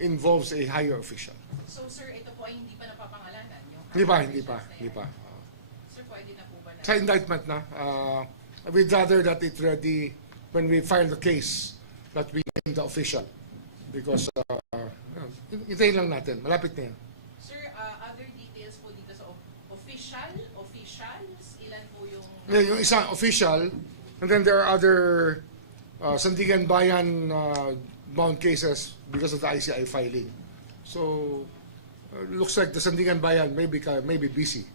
involves a higher official. So sir, ito po ay hindi pa napapangalanan? Yung Hindi pa. Sir, pwede na po ba na? Sa indictment na, we'd rather that it ready when we file the case that we name the official. Because, hintayin lang natin, malapit na yan. Sir, other details po dito sa officials, ilan po yung... Yung isang official, and then there are other Sandigan Bayan bound cases because of the ICI filing. So, looks like the Sandigan Bayan may be busy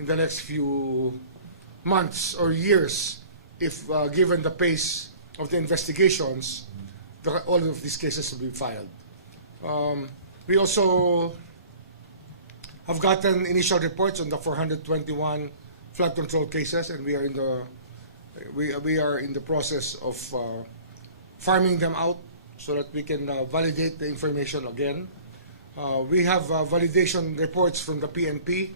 in the next few months or years if given the pace of the investigations, all of these cases will be filed. We also have gotten initial reports on the 421 flood control cases, and we are in the process of farming them out so that we can validate the information again. We have validation reports from the PNP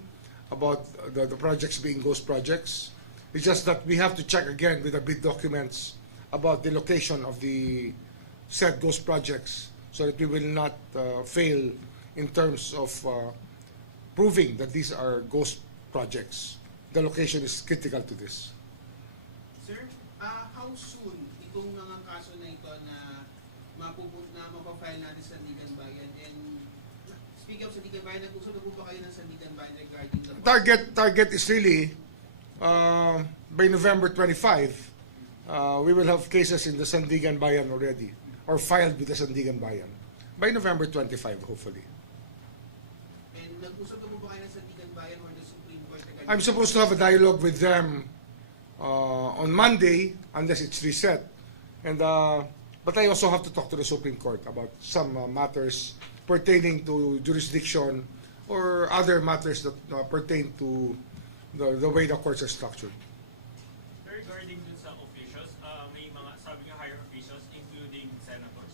about the projects being ghost projects. It's just that we have to check again with the bid documents about the location of the said ghost projects so that we will not fail in terms of proving that these are ghost projects. The location is critical to this. Sir, how soon itong mga kaso na ito na mapapile natin sa Sandigan Bayan? And speaking of Sandigan Bayan, nag-usap na po ba kayo ng Sandigan Bayan regarding the... Target is really by November 25, we will have cases in the Sandigan Bayan already, or filed with the Sandigan Bayan. By November 25, hopefully. And nag-usap na po ba kayo ng Sandigan Bayan or the Supreme Court? I'm supposed to have a dialogue with them on Monday, unless it's reset. And but I also have to talk to the Supreme Court about some matters pertaining to jurisdiction or other matters that pertain to the way the courts are structured. Regarding dun sa officials, may mga sabi nga higher officials including senators.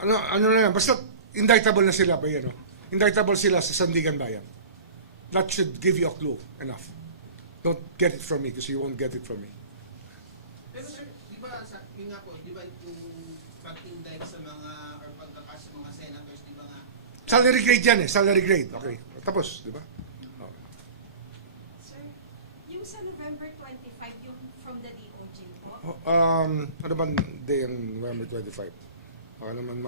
Ano na yan, basta indictable na sila ba yan, no? Indictable sila sa Sandigan Bayan. That should give you a clue enough. Don't get it from me because you won't get it from me. Pero sir, di ba, yun nga po, di ba yung pag-indict sa mga, or pagkakas sa mga senators, di ba nga? Salary grade yan eh, salary grade. Okay, tapos, di ba? Sir, yung sa November 25, yung from the DOJ po? Ano bang day ang November 25? Baka naman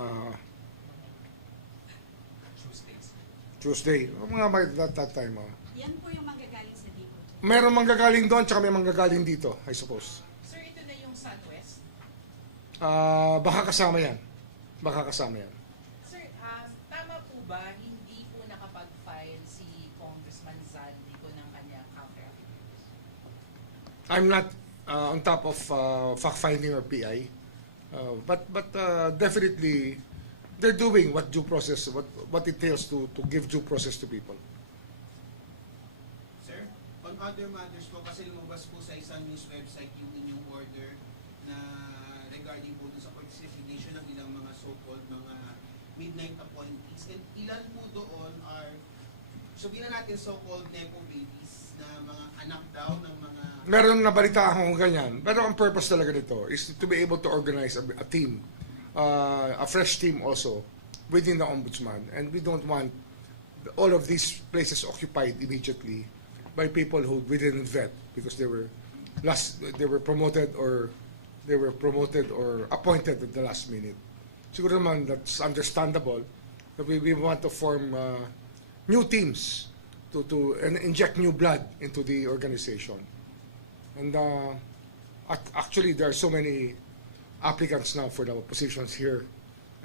Tuesday. Mga by that time. Yan po yung manggagaling sa DOJ. Meron manggagaling doon, tsaka may manggagaling dito, I suppose. Sir, ito na yung Southwest. Baka kasama yan. Sir, tama po ba hindi po nakapag-file si Congressman Zal dito ng kanyang counter-affidavits? I'm not on top of fact-finding or PI, but definitely they're doing what due process, what it entails to give due process to people. Sir, on other matters po, kasi lumabas po sa isang news website yung inyong order na regarding po sa court's resignation ng ilang mga so-called mga midnight appointees, and ilan po doon are, sabihin na natin so-called nepo babies na mga anak daw ng mga... Meron na balita akong ganyan, pero ang purpose talaga nito is to be able to organize a team, a fresh team also within the Ombudsman, and we don't want all of these places occupied immediately by people who we didn't vet because they were promoted or appointed at the last minute. Siguro naman that's understandable that we want to form new teams to inject new blood into the organization. And actually there are so many applicants now for the positions here,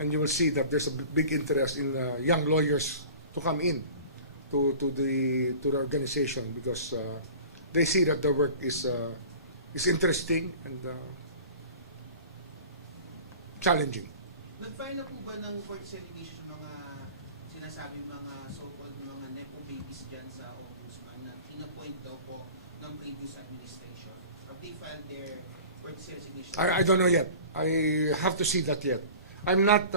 and you will see that there's a big interest in young lawyers to come in to the organization because they see that the work is interesting and challenging. Nag-file na po ba ng court resignation sa mga sinasabi mga so-called mga nepo babies dyan sa Ombudsman na in-appoint daw po ng previous administration? Have they filed their court resignation? I don't know yet. I have to see that yet. I'm not.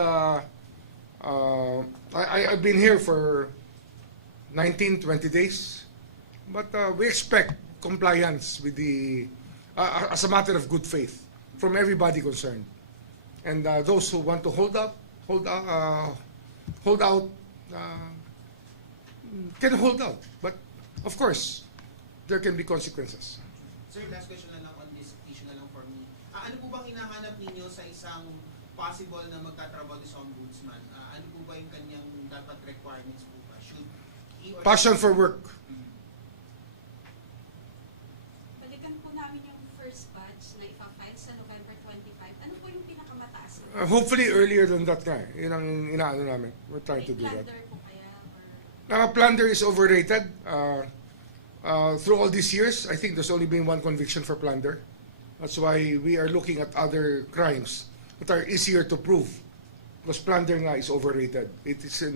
I've been here for 19, 20 days, but we expect compliance with the as a matter of good faith from everybody concerned. And those who want to hold up hold out, can hold out. But of course, there can be consequences. Sir, last question na lang on this issue na lang for me. Ano po bang hinahanap ninyo sa isang possible na magtatrabaho sa ombudsman? Ano po ba yung kanyang dapat requirements po ba? Should he or Passion for work. Balikan po namin yung first batch na ipa-file sa November 25. Ano po yung pinakamataas? Hopefully earlier than that nga. Yun ang inaano namin. We're trying to do that. Plunder po kaya? Or... Plunder is overrated. Through all these years, I think there's only been one conviction for plunder. That's why we are looking at other crimes that are easier to prove. Because plunder nga is overrated. It is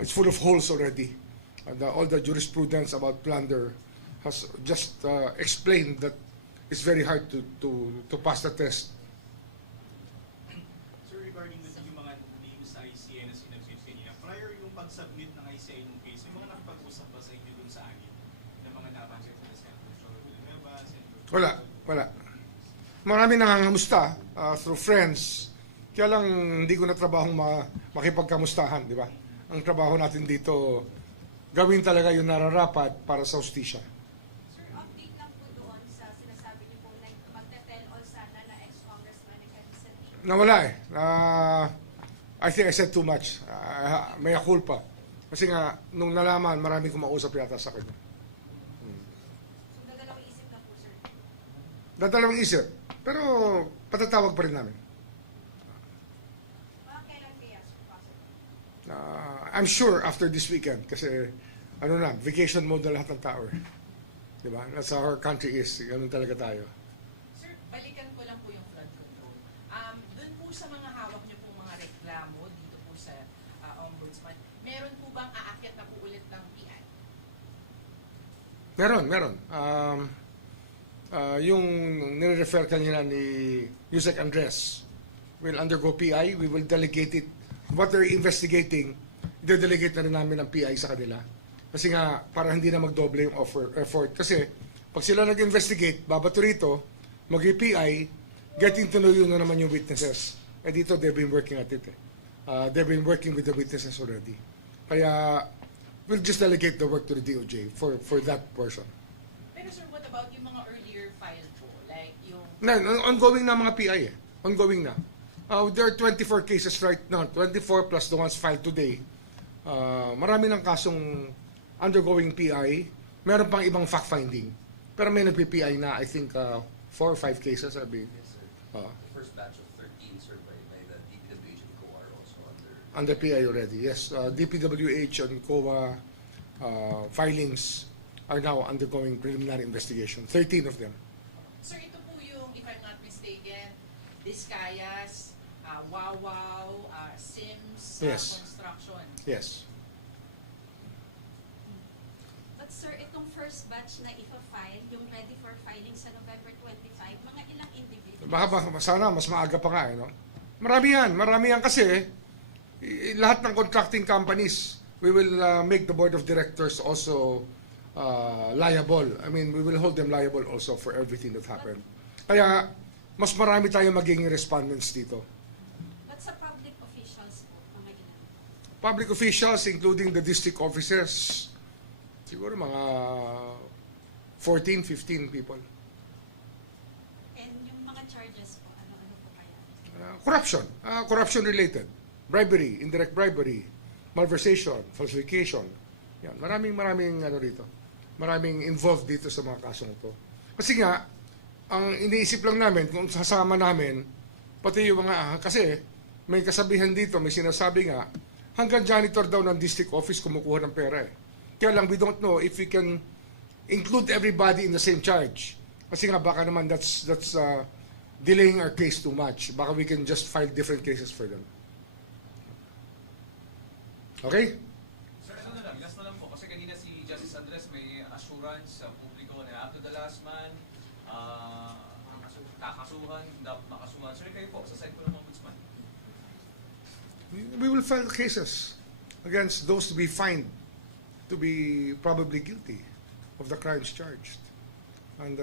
it's full of holes already. And all the jurisprudence about plunder has just explained that it's very hard to pass the test. Sir, regarding yung mga names sa ICI na sinabsib kanina, prior yung pag-submit ng ICI ng case, yung mga nakapag-usap ba sa inyo dun sa akin ng mga nabansin sa Senator Villanueva, Senator... Wala. Marami nangangamusta through friends. Kaya lang hindi ko na trabahong makipagkamustahan, di ba? Ang trabaho natin dito, gawin talaga yung nararapat para sa hustisya. Sir, update lang po doon sa sinasabi niyo po na magte-tell all sana na ex-congressman ni Kevin. Nawala eh. I think I said too much. May culpa. Kasi nga, nung nalaman, marami kumausap yata sa kanya. So, dadalawang isip na po, sir. Dadalawang isip. Pero patatawag pa rin namin. Mga kailan kaya, sir, possible? I'm sure after this weekend. Kasi, vacation mode na lahat ng tao. Diba? That's how our country is. Ganun talaga tayo. Sir, balikan ko lang po yung flood control. Doon po sa mga hawak niyo po mga reklamo dito po sa Ombudsman, meron po bang aakyat na po ulit ng PI? Meron. Yung nire-refer kanina ni Yusek Andres will undergo PI. We will delegate it. What they're investigating, i-delegate na rin namin ng PI sa kanila. Kasi nga, para hindi na magdoble yung effort. Kasi, pag sila nag-investigate, babato rito, mag-PI, getting to know you na naman yung witnesses. Dito, they've been working at it. They've been working with the witnesses already. Kaya, we'll just delegate the work to the DOJ for that portion. Pero sir, what about yung mga earlier file po? Like yung... Ongoing na mga PI eh. Ongoing na. There are 24 cases right now. 24 plus the ones filed today. Marami ng kasong undergoing PI. Meron pang ibang fact-finding. Pero may nagpi-PI na, I think, 4 or 5 cases, sabi. Yes, sir. The first batch of 13, sir, by the DPWH and COA are also Under PI already, yes. DPWH and COA filings are now undergoing preliminary investigation. 13 of them. Sir, ito po yung, if I'm not mistaken, Discayas, Wawaw, Sims, Yes. Construction. Yes. But sir, itong first batch na ipa-file, yung ready for filing sa November 25, mga ilang individuals? Baka sana mas maaga pa nga, eh, no? Marami yan kasi lahat ng contracting companies, we will make the board of directors also liable. I mean, we will hold them liable also for everything that happened. Kaya, mas marami tayong magiging respondents dito. But sa public officials po, mga ilan? Public officials, including the district officers, siguro mga 14, 15 people. And yung mga charges po, ano-ano po kaya? Corruption related. Bribery, indirect bribery, malversation, falsification. Yan, maraming rito. Maraming involved dito sa mga kasong ito. Kasi nga, ang iniisip lang namin, kung sasama namin, pati yung mga, kasi may kasabihan dito, may sinasabi nga, hanggang janitor daw ng district office kumukuha ng pera eh. Kaya lang, we don't know if we can include everybody in the same charge. Kasi nga, baka naman that's delaying our case too much. Baka we can just file different cases for them. Okay? Sir, last na lang po. Kasi kanina si Justice Andres may assurance sa publiko na up to the last man, kakasuhan, dapat makasuhan. Sir, kayo po, sa side po ng Ombudsman. We will file cases against those to be fined, to be probably guilty of the crimes charged. And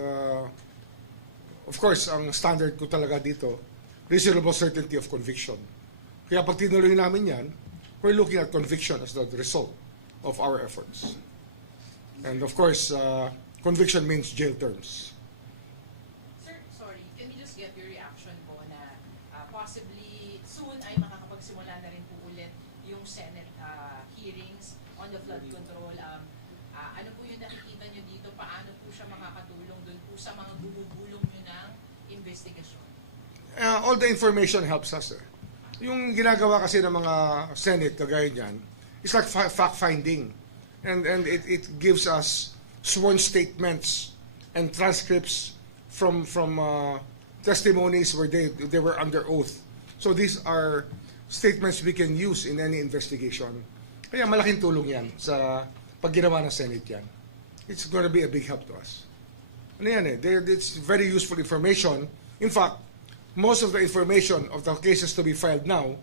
of course, ang standard ko talaga dito, reasonable certainty of conviction. Kaya pag tinuloy namin yan, we're looking at conviction as the result of our efforts. And of course, conviction means jail terms. Sir, sorry, can we just get your reaction po na possibly soon ay makakapagsimula na rin po ulit yung Senate hearings on the flood control. Ano po yung nakikita nyo dito? Paano po siya makakatulong dun po sa mga bumubulong nyo ng investigasyon? All the information helps us. Yung ginagawa kasi ng mga Senate, kagaya niyan, it's like fact-finding. And it gives us sworn statements and transcripts from testimonies where they were under oath. So these are statements we can use in any investigation. Kaya malaking tulong yan sa pag ginawa ng Senate yan. It's going to be a big help to us. Ano yan it's very useful information. In fact, most of the information of the cases to be filed now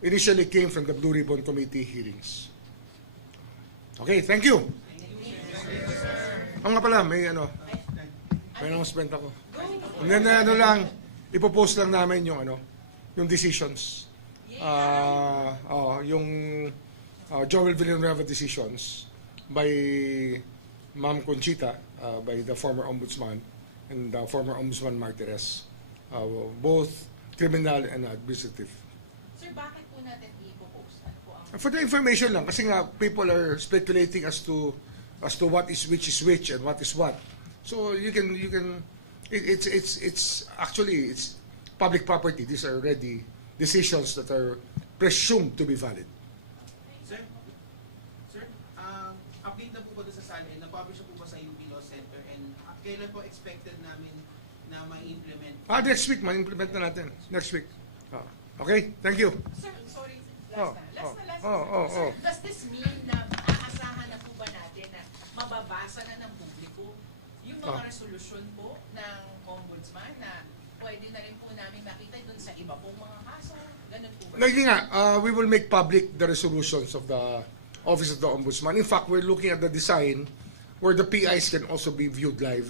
initially came from the Blue Ribbon Committee hearings. Okay, thank you. Ang nga pala, may announcement ako. And then ipopost lang namin yung yung decisions. Yung Joel Villanueva decisions by Ma'am Conchita, by the former Ombudsman and the former Ombudsman Martires. Both criminal and administrative. Sir, bakit po natin i-post? Ano po ang... For the information lang, kasi nga people are speculating as to what is which and what is what. So you can it's actually public property. These are already decisions that are presumed to be valid. Sir, update na po ba doon sa SALN? Na-publish na po ba sa UP Law Center? And kailan po expected namin na ma-implement? Next week, ma-implement na natin. Next week. Okay, thank you. Sir, sorry. Last na. Sir, does this mean na aasahan na po ba natin na mababasa na ng publiko yung mga resolusyon po ng Ombudsman na pwede na rin po namin makita dun sa iba pong mga kaso? Ganun po ba? Like nga, we will make public the resolutions of the Office of the Ombudsman. In fact, we're looking at the design where the PIs can also be viewed live.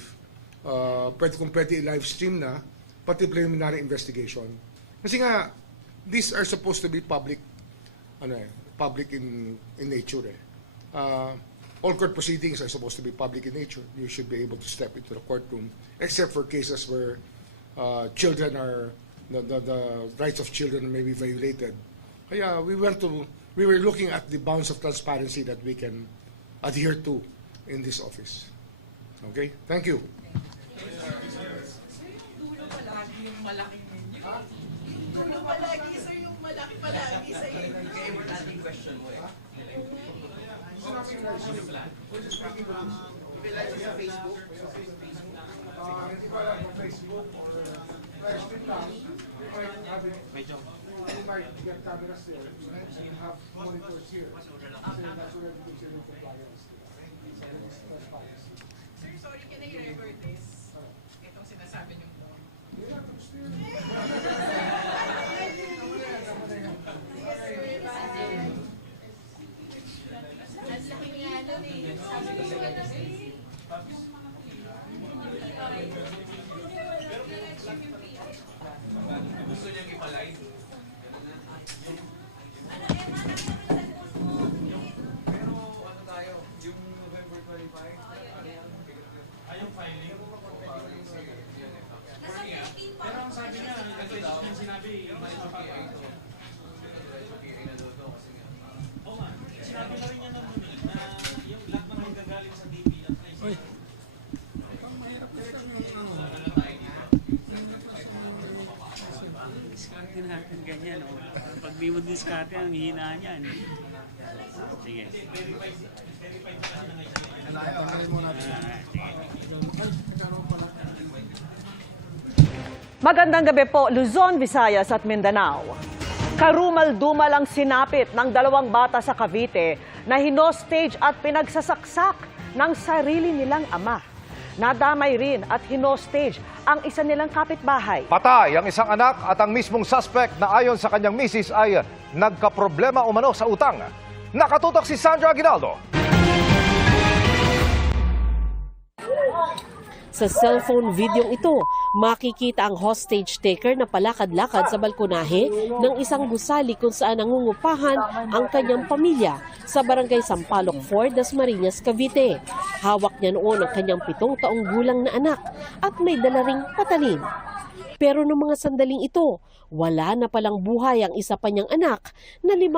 Kung pwede i-live stream na, pati preliminary investigation. Kasi nga, these are supposed to be public public in nature. All court proceedings are supposed to be public in nature. You should be able to step into the courtroom, except for cases where children are, the rights of children may be violated. Kaya we were looking at the bounds of transparency that we can adhere to in this office. Okay? Thank you. Dulo palagi yung malaking menu. Dulo palagi, sir, yung malaki palagi sa inyo. Kaya we're adding question mo eh. Sa Facebook? Facebook or live stream lang. You might get cameras there and have monitors here. So that's where we consider compliance. Sir, sorry, can I revert this? Itong sinasabi niyo po. Ang laki nga nun eh. Sabi ko sa Gusto niyang ipalive. Pero ano tayo, yung November 25, Yung filing. Pero ang sabi niya, ito daw, yung sinabi, oo nga, sinabi na rin niya na muna na yung lahat ng magagaling sa DP at ICI. Diskarte natin ganyan, o. Pag di mo diskarte, ang hina niyan. Sige. Verified pa kasi ng ICI. Magandang gabi po, Luzon, Visayas at Mindanao. Karumal-dumal ang sinapit ng dalawang bata sa Cavite na hinostage at pinagsasaksak ng sarili nilang ama. Nadamay rin at hinostage ang isa nilang kapitbahay. Patay ang isang anak at ang mismong suspect na ayon sa kanyang misis ay nagkaproblema umano sa utang. Nakatutok si Sandra Aguinaldo. Sa cellphone video ito, makikita ang hostage taker na palakad-lakad sa balkonahe ng isang gusali kung saan nangungupahan ang kanyang pamilya sa barangay Sampaloc 4, Dasmariñas, Cavite. Hawak niya noon ang kanyang 7 taong gulang na anak at may dala ring patalin. Pero noong mga sandaling ito, wala na palang buhay ang isa pa niyang anak na 5